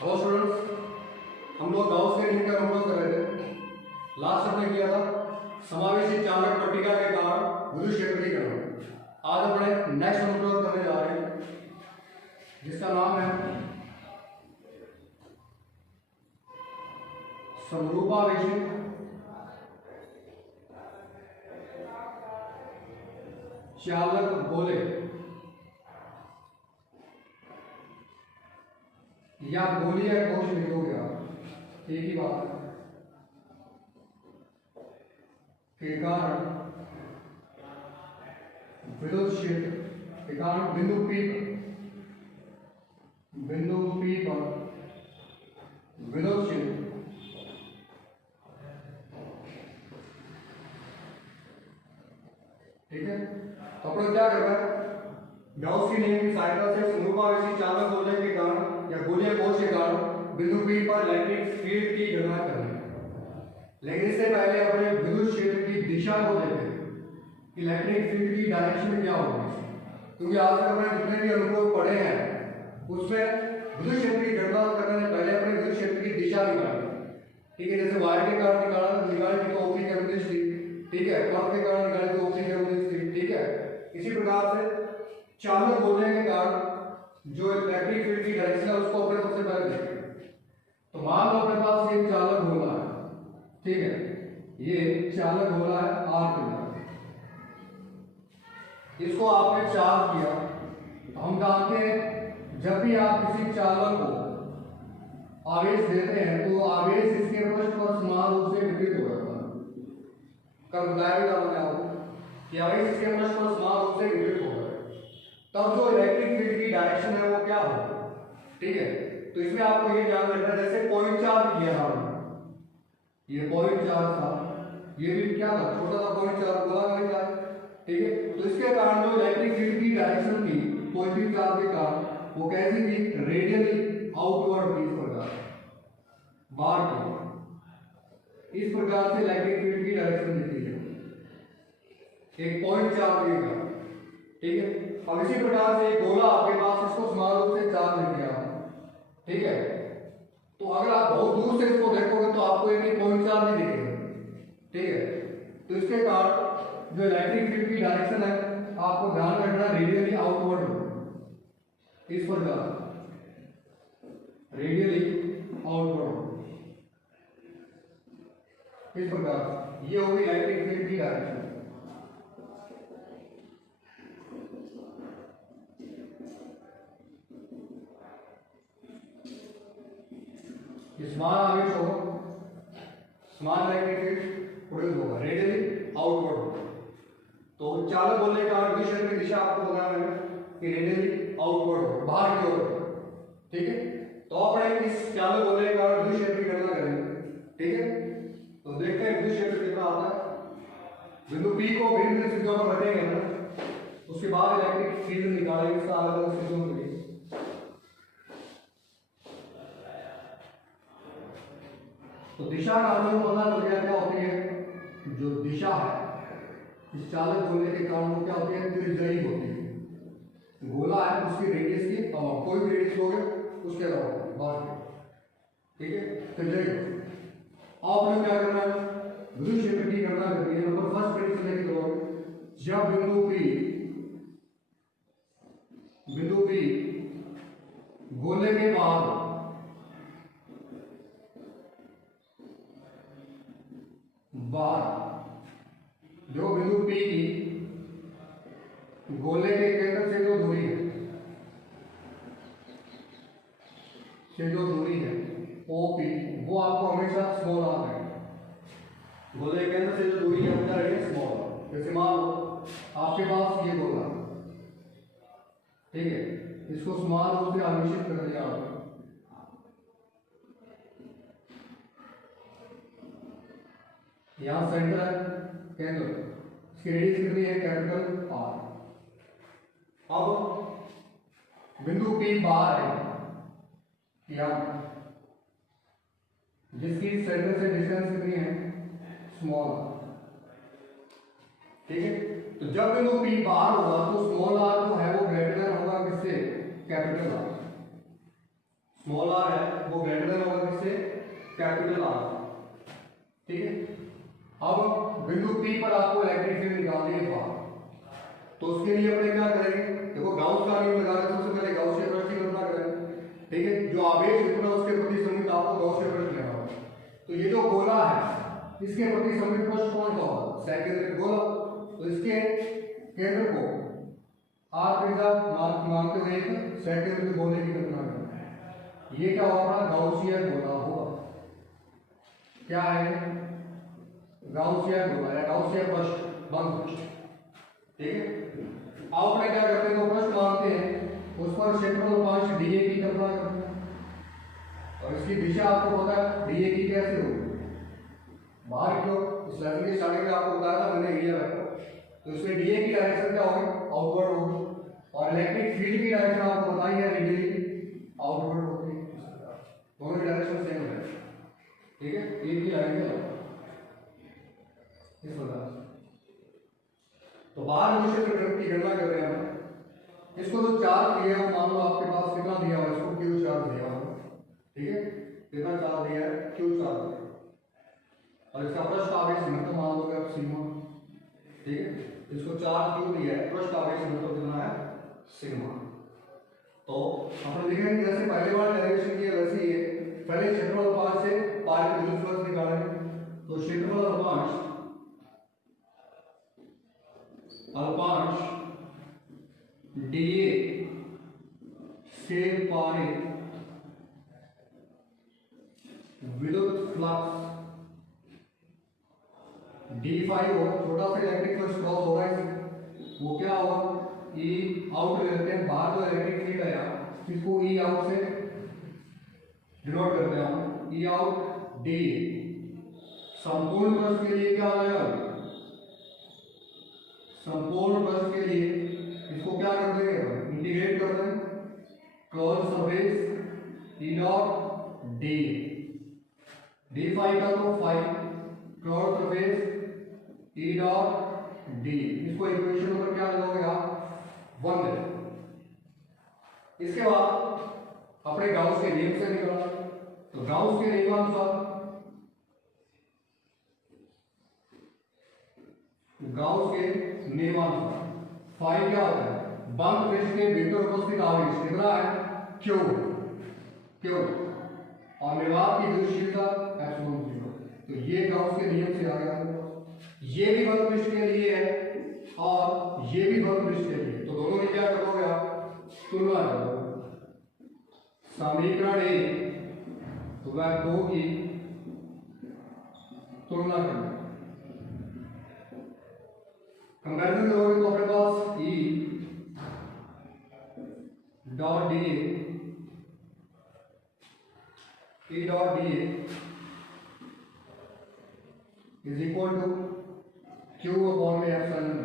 Hello students, हम लोग Gauss के नियम का नोट कर रहे थे। लास्ट हमने किया था समावेशी चालक पट्टिका के कारण विद्युत क्षेत्र की गणना। आज अपने नेक्स्ट नोट करने जा रहे हैं जिसका नाम है समरूपावेशी चालक गोले या गोलीय कोश लिख दोगे आप, एक ही बात है, के कारण विद्युत क्षेत्र के कारण बिंदु P पर विद्युत क्षेत्र ठीक है। तो अपन क्या कर रहा है, गाउस के नियम की सहायता से समरूपावेशी चालक गोले के कारण या गोलीय कोश के कारण बिंदु P पर इलेक्ट्रिक फील्ड की गणना करनी है। लेकिन इससे पहले अपने विद्युत क्षेत्र की दिशा को देखें, इलेक्ट्रिक फील्ड की डायरेक्शन क्या होगी, क्योंकि आज तक हमने जितने भी अनुप्रयोग पढ़े हैं उसमें विद्युत क्षेत्र की गणना करने से पहले अपने विद्युत क्षेत्र की दिशा निकाली, ठीक है। जैसे वायर के कारण निकाली तो ऑप्टिक एमिनेंस थी, ठीक है, प्लग के कारण निकाली तो ऑप्टिक एमिनेंस थी, ठीक है। इसी प्रकार से चालक गोले के कारण जो इलेक्ट्रिक फील्ड की डायरेक्शन है उसको अपने सबसे पहले देखें। तो मान लो अपने पास ये चालक गोला है, ठीक है, ये चालक गोला है R के लिए, इसको आपने चार्ज किया। तो हम जानते हैं जब भी आप किसी चालक को आवेश देते हैं तो आवेश इसके पृष्ठ पर समान रूप से वितरित हो जाता है। कल बताया भी था मैंने आपको कि आवेश इसके पृष्ठ पर समान रूप से वितरित होगा, तब जो इलेक्ट्रिक फील्ड की डायरेक्शन है वो क्या होगा, ठीक है। तो इसमें आपको ये ध्यान रखना है, जैसे पॉइंट चार्ज किया था, ये पॉइंट चार्ज था, ये भी क्या था, छोटा सा पॉइंट चार्ज गोलाकार था, ठीक है। तो इसके कारण जो इलेक्ट्रिक फील्ड की डायरेक्शन थी पॉइंटिंग चार्ज के कारण वो कैसी थी, रेडियली आउटवर्ड थी, इस प्रकार बाहर की, इस प्रकार से इलेक्ट्रिक फील्ड की डायरेक्शन दिखती है एक पॉइंट चार्ज के कारण, ठीक है। अब इसी प्रकार से एक गोला आपके पास, इसको समान रूप से चार्ज लेके आओ, ठीक है। तो अगर आप बहुत दूर से इसको देखोगे तो आपको एक पॉइंट चार्ज नहीं दिखेगा, ठीक है। तो इसके कारण जो इलेक्ट्रिक फील्ड की डायरेक्शन है आपको ध्यान रखना रेडियली आउटवर्ड हो, इस प्रकार रेडियली आउटवर्ड, इस प्रकार ये होगी इलेक्ट्रिक फील्ड की डायरेक्शन। समान आवेश हो, समान इलेक्ट्रिक फील्ड प्रोड्यूस होगा, रेडियली आउटवर्ड होगा। तो चालक गोले का विद्युत क्षेत्र की दिशा आपको बताना है कि रेडियली आउटवर्ड हो, बाहर की ओर, ठीक है। तो अपन इस चालक गोले का विद्युत क्षेत्र की गणना करेंगे, ठीक है। तो देखते हैं विद्युत क्षेत्र कितना आता है। बिंदु P को भिन्न स्थितियों पर रखेंगे ना, उसके बाद इलेक्ट्रिक फील्ड निकालेंगे इसका अलग अलग स्थितियों के लिए। तो दिशा का हमें पता चल गया क्या होती है, जो दिशा है इस चालक गोले के कारण वो क्या होती है, त्रिज्यी होती है। गोला है उसकी रेडियस की कोई भी रेडियस लोगे उसके अलावा बाहर, ठीक है, त्रिज्यी। आपने क्या करना है, विद्युत क्षेत्र की गणना करनी है। नंबर फर्स्ट कंडीशन लेके करोगे, जब बिंदु P गोले के बाद जो बिंदु P की गोले के केंद्र से जो दूरी है OP, वो आपको हमेशा स्मॉल आर है। गोले के केंद्र से जो दूरी है वो क्या रहेगी, स्मॉल। जैसे मान लो आपके पास ये गोला, ठीक है, इसको समान रूप से आवेशित कर दिया आपने, यहां सेंटर है केंद्र, इसकी रेडियस कितनी है, कैपिटल R। अब बिंदु P बाहर है यहां, जिसकी सेंटर से डिस्टेंस कितनी है, स्मॉल, ठीक है। तो जब बिंदु P बाहर होगा तो स्मॉल r जो है वो ग्रेटर देन होगा किससे, कैपिटल R। स्मॉल आर है वो ग्रेटर देन होगा किससे, कैपिटल आर। ठीक है, अब बिंदु P पर आपको इलेक्ट्रिक फील्ड निकालनी है बाहर, तो उसके लिए अपने क्या करेंगे, देखो गाउस का नियम लगा रहे, सबसे पहले गाउस के पृष्ठ की गणना करेंगे। ठीक है, जो आवेश कितना उसके प्रति संयुक्त आपको गाउस के पृष्ठ लेना होगा। तो ये जो गोला है इसके प्रति संयुक्त पृष्ठ कौन सा होगा, सेकेंडरी गोला। तो इसके केंद्र को आर त्रिज्या मानते हुए एक सेकेंडरी गोले की कल्पना करें। ये क्या होगा, गाउसियन गोला होगा। क्या है, गाउसियन गोला या गाउसियन पृष्ठ, बंद पृष्ठ। ठीक है, आप क्या करते हैं, तो पृष्ठ मानते हैं, उस पर क्षेत्रफल 5 dA की कल्पना करते हैं, और इसकी दिशा आपको पता है dA की कैसे होगी, बाहर की ओर। इस लेसन के स्टार्टिंग में आपको बताया था मैंने एरिया वेक्टर, तो इसमें dA की डायरेक्शन क्या होगी, आउटवर्ड होगी, और इलेक्ट्रिक फील्ड की डायरेक्शन आपको बताई है रेडियली आउटवर्ड होगी। दोनों की डायरेक्शन सेम है। ठीक है, एक ही लाइन में इस प्रकार। तो बाहर जो क्षेत्र की गणना कर रहे हैं हम, इसको जो चार्ज दिया है, मान लो आपके पास कितना दिया हुआ है, इसको क्यू चार्ज दिया हुआ है। ठीक है, कितना चार्ज दिया है, क्यू चार्ज, और इसका पृष्ठ आवेश घनत्व मान लोगे आप सिग्मा। ठीक है, इसको चार्ज क्यू दिया है, पृष्ठ आवेश घनत्व कितना है, सिग्मा। तो अपन लिखेंगे जैसे पहले बार डेरिवेशन किया वैसे ही है, पहले क्षेत्रफल 5 से पार की विद्युत फ्लक्स निकालेंगे। तो क्षेत्रफल अल्पांश dA से पारित विद्युत फ्लक्स d5 हो, छोटा सा इलेक्ट्रिक फ्लक्स क्रॉस हो रहा है, वो क्या होगा, E आउट ले लेते हैं, बाहर जो इलेक्ट्रिक फील्ड है यहाँ, इसको E आउट से डिनोट करते हैं हम, E आउट dA। संपूर्ण पृष्ठ के लिए क्या आ जाएगा, संपूर्ण पृष्ठ के लिए इसको क्या कर देंगे, इंटीग्रेट कर देंगे, close surface E dot D, d5 का तो 5, close surface E dot D, इसको इक्वेशन नंबर क्या लगाओगे आप, 1 दे। इसके बाद अपने गाउस के नियम से निकालना, तो गाउस के नियमानुसार, गाउस के नियमानुसार फाई क्या होता है, बंद पृष्ठ के भीतर उपस्थित आवेश कितना है, क्यू, और निर्वात की गतिशीलता एप्सिलॉन 0। तो ये गाउस के नियम से आ गया। ये भी बंद पृष्ठ के लिए है और ये भी बंद पृष्ठ के लिए, तो दोनों में क्या करोगे आप, तुलना करोगे। समीकरण 1 तो वह 2 की तुलना करना, कंपैरिजन करोगे तो अपने पास E dot dA is equal to Q upon में एप्सिलॉन।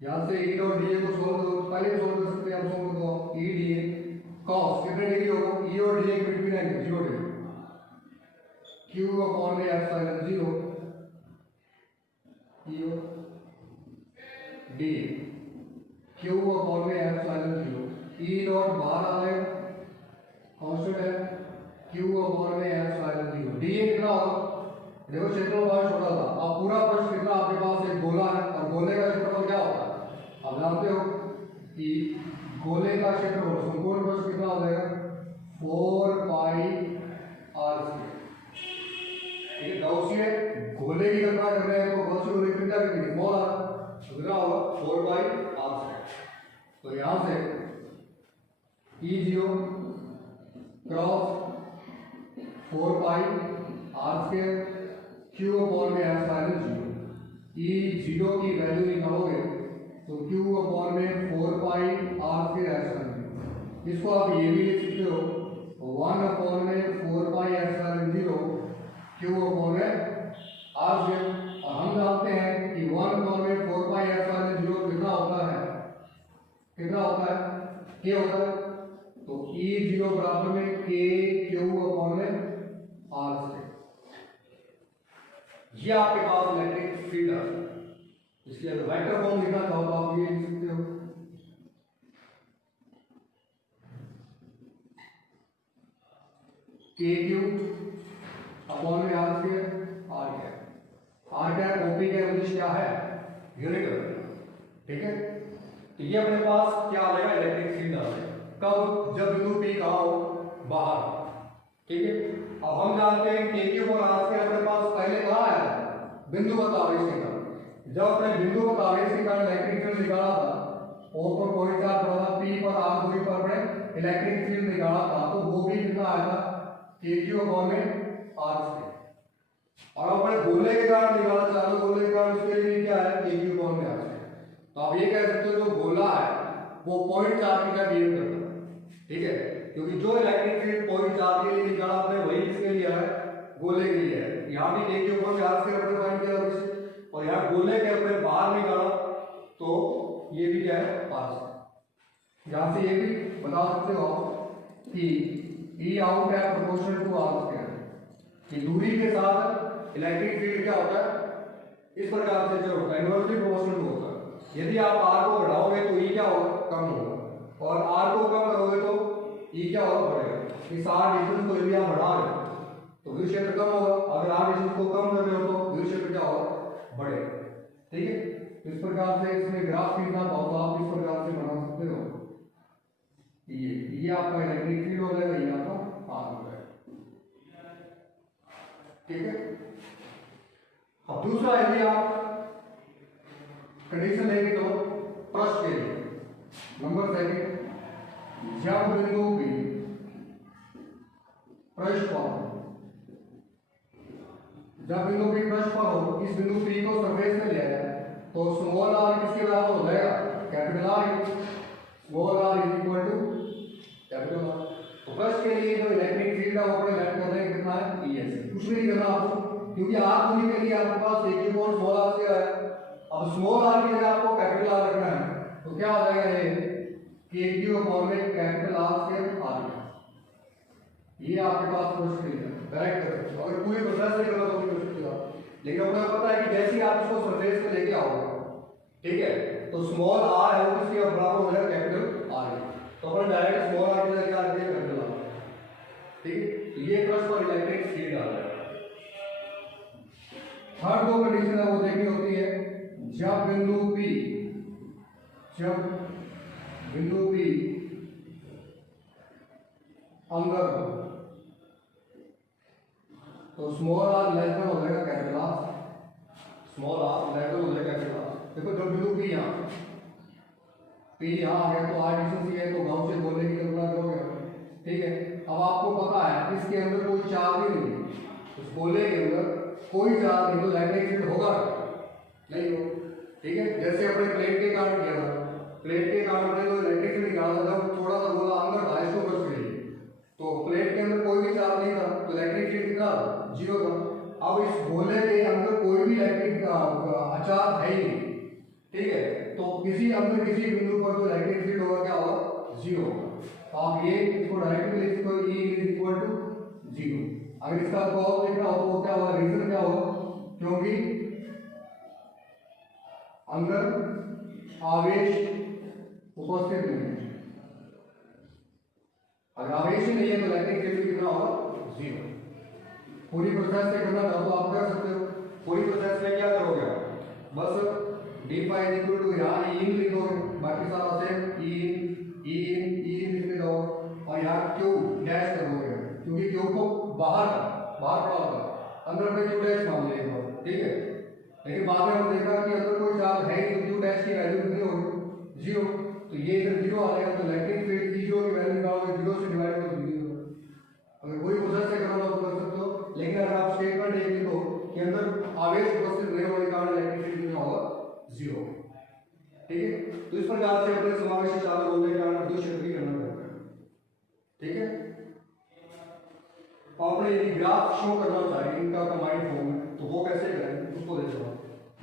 यहां से E डॉट dA को सोल्व करो, पहले सोल्व कर सकते हैं, आप सोल्व करो E dA cos कितने डिग्री होगा, E और dA के between angle 0 degree, Q upon में एप्सिलॉन 0 E और dA, क्यू अपॉन में एप्सिलॉन 0, E डॉट बाहर आ जाएगा कांस्टेंट है, क्यू अपॉन में एप्सिलॉन 0, dA कितना होगा, देखो क्षेत्रफल बहुत छोटा था, अब पूरा पृष्ठ कितना आपके पास एक गोला है, और गोले का क्षेत्रफल क्या होता है, आप जानते हो कि गोले का क्षेत्रफल संपूर्ण पृष्ठ कितना हो जाएगा, 4 पाई r स्क्वायर। ठीक है, गाउसियन गोले की गणना कर रहे हैं, तो गाउसियन गोले की कितना कितनी, स्मॉल r, तो कितना होगा 4 पाई r स्क्वायर। तो यहां से E0 क्रॉस 4 पाई r स्क्वायर क्यू अपॉन में एप्सिलॉन 0, E0 की वैल्यू निकालोगे तो क्यू अपॉन में 4 पाई r स्क्वायर एप्सिलॉन 0, इसको आप ये भी लिख सकते हो 1 अपॉन में 4 पाई एप्सिलॉन 0 क्यू अपॉन में r स्क्वायर। और हम जानते हैं कि 1 अपॉन में 4 पाई एप्सिलॉन 0 कितना होता है, k होता है, तो E0 बराबर में k क्यू अपॉन में r स्क्वायर। ये आपके पास इलेक्ट्रिक फील्ड है, इसलिए अगर वेक्टर फॉर्म लिखना चाहो तो आप ये लिख सकते हो, के क्यू अपॉन में r square r cap. R cap OP का इंग्लिश क्या है? यूनिट। ठीक है, तो ये अपने पास क्या आ जाएगा? इलेक्ट्रिक फील्ड आ जाएगा। कब? जब बिंदु पी कहाँ हो? बाहर। ठीक है, अब हम जानते हैं के क्यू और आर स्क्वायर अपने पास पहले कहाँ आया? बिंदुगत आवेश के कारण। जब अपने बिंदुगत आवेश के कारण इलेक्ट्रिक फील्ड निकाला था, O पर पॉइंट चार्ज पड़ा था, P पर आर दूरी पर अपने इलेक्ट्रिक फील्ड निकाला था, तो वो भी कितना आया था? के क्यू अपॉन में आर स्क्वायर। और अपने गोले के कारण निकाला, चारों गोले के कारण, उसके लिए क्या है? के क्यू अपॉन में आर स्क्वायर। तो आप ये कह सकते हो जो गोला है वो पॉइंट चार्ज का बिहेव करता है। ठीक है, क्योंकि जो इलेक्ट्रिक फील्ड पॉइंट चार्ज के लिए निकाला आपने वही किसके लिए है? गोले के लिए है। यहाँ भी के क्यू अपॉन में आर स्क्वायर अपने फाइंड किया और यहाँ गोले के अपने बाहर निकाला, तो ये भी क्या है? R square. यहाँ से ये भी बता सकते हो कि ई आउट है प्रोपोर्शनल टू आर स्क्वायर, कि दूरी के साथ इलेक्ट्रिक फील्ड क्या होता है? इस प्रकार से जो होता है इनवर्सली प्रोपोर्शनल टू होता है। यदि आप आर को बढ़ाओगे तो ई क्या होगा? कम होगा, और आर को कम करोगे तो ई क्या होगा? बढ़ेगा। इस आर डिस्टेंस को यदि आप बढ़ा रहे हो तो विद्युत क्षेत्र कम होगा, अगर आर डिस्टेंस को कम कर रहे हो तो विद्युत क्षेत्र क्या होगा? बढ़ेगा। ठीक है, इस प्रकार से इसमें ग्राफ खींचना हो तो आप इस प्रकार से बना सकते हो। ये आपका इलेक्ट्रिक फील्ड हो जाएगा, ये आपका आर हो जाएगा। ठीक है, अब दूसरा यदि आप कंडीशन लेंगे तो पृष्ठ के लिए नंबर सेकंड, जब बिंदु भी पृष्ठ पर हो, जब बिंदु पी पृष्ठ पर हो, इस बिंदु पी को सरफेस में लिया जाए तो स्मॉल आर किसके बराबर हो जाएगा? Capital R. Small r is equal to capital R. तो पृष्ठ के लिए जो इलेक्ट्रिक फील्ड है वो अपने लेट कर देंगे कितना है? ईएस। कुछ भी नहीं करना आपको, क्योंकि आर दूरी के लिए आपके पास K Q upon small r square है। अब स्मॉल आर की जगह आपको कैपिटल आर रखना है, तो क्या हो जाएगा? ये के क्यू अपॉन में कैपिटल आर स्क्वायर आर। ये आपके पास पृष्ठ फील्ड है, डायरेक्ट कर सकते हो। अगर पूरी प्रोसेस नहीं करो तो भी कर सकते हो, लेकिन अपना पता है कि जैसे ही आप इसको सरफेस पे लेके आओगे, ठीक है, तो स्मॉल आर है वो किसके बराबर हो जाएगा? Capital R. तो अपन डायरेक्ट स्मॉल आर की जगह क्या रख दिया? Capital R. ठीक है, तो ये पृष्ठ पर इलेक्ट्रिक फील्ड आ जाएगा। हर दो कंडीशन है वो देखनी होती है। जब बिंदु P अंदर हो तो स्मॉल आर लेस देन हो जाएगा capital R. Small r less than हो जाएगा कैपिटल आर। देखो जब बिंदु P यहाँ आ गया तो आर डिस्टेंस है, तो गांव से बोलने की कल्पना करोगे। ठीक है, अब आपको पता है इसके अंदर कोई चार्ज ही नहीं है, उस गोले के अंदर कोई चार्ज नहीं, तो इलेक्ट्रिक फील्ड होगा नहीं हो। ठीक है, जैसे अपने प्लेट के कारण किया था, प्लेट के कारण में जो इलेक्ट्रिक फील्ड निकाला था, जब थोड़ा सा गोला अंदर था इसको बच गई, तो प्लेट के अंदर कोई भी चार्ज नहीं था, तो इलेक्ट्रिक फील्ड कितना था? जीरो था। अब इस गोले के अंदर कोई भी इलेक्ट्रिक चार्ज है ही नहीं। ठीक है, तो किसी अंदर किसी बिंदु पर जो इलेक्ट्रिक फील्ड होगा क्या होगा? जीरो होगा। आप ये इसको डायरेक्टली लिख सकते हो, E is equal to zero. अगर इसका कॉज लिखना हो तो क्या होगा? रीजन क्या होगा? क्योंकि अंदर आवेश उपस्थित नहीं है। अगर आवेश ही नहीं है तो इलेक्ट्रिक फील्ड कितना होगा? जीरो। पूरी प्रोसेस से करना चाहो तो आप कर सकते हो। पूरी प्रोसेस में क्या करोगे? बस डी फाई इक्वल टू यहाँ ई लिख दोगे, बाकी सारा सेम ई इन लिख दो, और यहाँ क्यू डैश कर दोगे, क्योंकि क्यू को बाहर पड़ा होगा, अंदर में क्यू डैश मान लेगा। ठीक है, लेकिन बाद में हम देखा कि अंदर कोई चार्ज है नहीं, तो क्यू डैश की वैल्यू कितनी होगी? जीरो। तो ये इधर जीरो आ जाएगा, तो इलेक्ट्रिक फील्ड की जीरो की वैल्यू निकालोगे, जीरो से डिवाइड करो जीरो। अगर कोई प्रोसेस से करना हो तो कर सकते हो, लेकिन अगर आप स्टेटमेंट एक लिखो कि अंदर आवेश उपस्थित नहीं होने के कारण इलेक्ट्रिक फील्ड कितना होगा? जीरो। ठीक है, तो इस प्रकार से अपने समावेशी चालक बोलने के कारण विद्युत क्षेत्र की गणना करते हैं। ठीक है, आपने यदि ग्राफ शो करना चाहिए इनका कंबाइंड फॉर्म में, तो वो कैसे करें उसको देखो।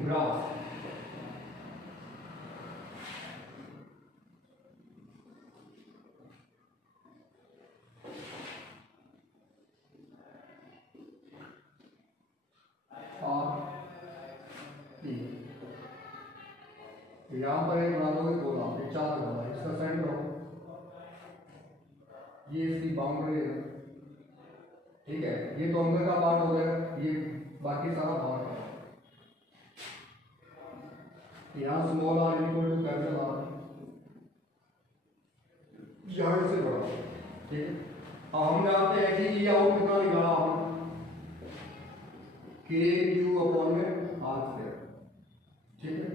ग्राफ यहाँ पर एक बना दोगे गोला, एक चार्ज होगा, इसका सेंटर हो, ये इसकी बाउंड्री है, ठीक है, ये तो अंक का पार्ट हो गया, ये बाकी सारा पार्ट है। यहाँ small r equal to capital R, यहाँ से बड़ा, ठीक है। अब हम जानते हैं कि ई आउट कितना निकाला हमने, के क्यू अपॉन में आर स्क्वायर, ठीक है,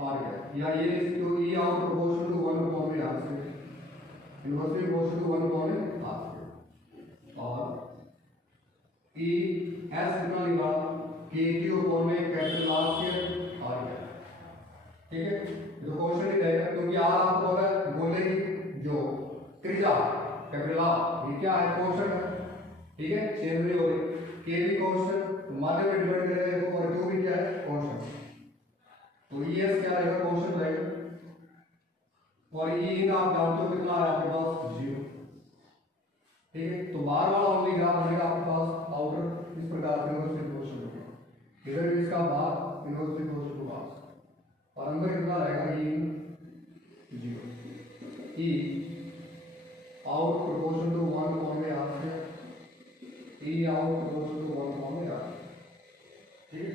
आ गया। या ये इसको E out proportional to 1 upon में r square, inversely proportional to 1 upon में आर स्क्वायर, और ई एस कितना निकाला, के क्यू अपॉन में कैपिटल आर स्क्वायर, आ गया, ठीक है। जो क्वेश्चन ही रहेगा, क्योंकि आर आपको अगर बोले कि जो त्रिज्या कैपिटल आर, ये क्या है, क्वेश्चन है, ठीक है, चेंज नहीं हो रही, के भी क्वेश्चन, माध्यम में डिवाइड करेगा, और जो भी क्या है क्वेश्चन, तो ई एस क्या रहेगा, क्वेश्चन रहेगा, और ई इन आप जानते हो कितना है आपके पास, 0, ठीक है। तो बाहर वाला ओनली ग्राफ बनेगा आपके पास आउटर, इस प्रकार से इनवर्सली प्रोपोर्शनल होगा, इधर भी इसका बाहर इनवर्सली प्रोपोर्शनल टू बाहर, और अंदर कितना रहेगा, ई 0, ई आउट प्रोपोर्शनल टू 1 अपॉन में आर से, ई आउट प्रोपोर्शनल टू 1 अपॉन में आर, ठीक है।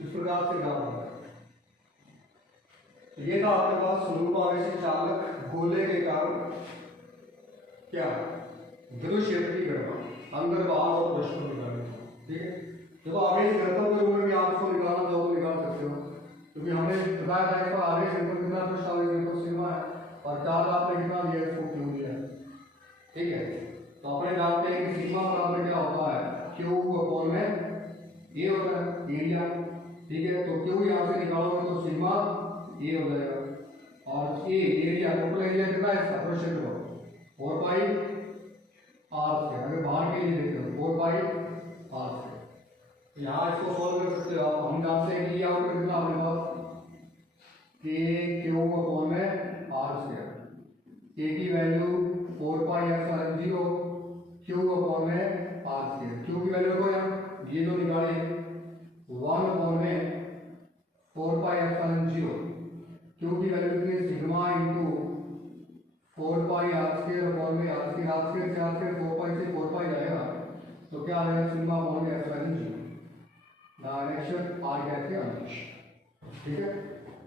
इस प्रकार से ग्राफ होगा। तो ये था आपके पास समरूपावेशी चालक गोले के कारण क्या विद्युत क्षेत्र की गणना, अंदर बाहर और पृष्ठ को निकालना, ठीक है। जब आवेश घनत्व के रूप में भी आप इसको निकालना चाहो तो निकाल सकते हो, क्योंकि हमने बताया था कि आवेश घनत्व कितना, पृष्ठ आवेश घनत्व सिग्मा है, और चार्ज आपने कितना दिया, इसको क्यू दिया है, ठीक है। तो अपने जानते हैं कि सिग्मा बराबर क्या होता है, क्यू अपॉन में ए होता है, एरिया, ठीक है। तो क्यू यहाँ से निकालोगे तो सिग्मा ए हो जाएगा, और ए एरिया, टोटल एरिया कितना है इसका, पृष्ठ क्षेत्रफल 4 पाई आर से, अगर बाहर के लिए देखते हो 4 पाई आर से, यहाँ इसको सॉल्व कर सकते हो आप। हम जानते हैं कि आउट कितना अपने पास, के क्यू अपॉन में आर स्क्वायर, के की value 4 pi epsilon 0, Q upon में आर स्क्वायर, क्यू की वैल्यू को यार ये जो निकाले 1 अपॉन में 4 पाई एप्सिलॉन 0, क्यू की वैल्यू कितनी, sigma into 4 pi r square upon में आर स्क्वायर, आर स्क्वायर से आर स्क्वायर 4 पाई से 4 पाई जाएगा, तो क्या आएगा, सिग्मा अपॉन में एप्सिलॉन 0, डायरेक्शन आर गैस के अंश, ठीक है।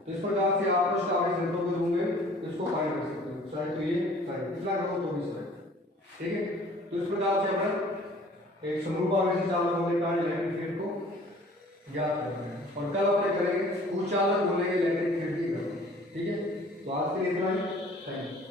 तो इस प्रकार से आप पृष्ठ आवेश घनत्व के रूप में इसको फाइंड कर सकते हो, चाहे तो ये चाहे इतना करो तो भी सही, ठीक है। तो इस प्रकार से अपन एक समरूपावेशी चालक होने का इलेक्ट्रिक फील्ड को ज्ञात करते हैं, और कल अपने करेंगे उच्चालक होने के इलेक्ट्रिक फील्ड की गणना, ठीक है। तो आज के लिए इतना ही, थैंक यू।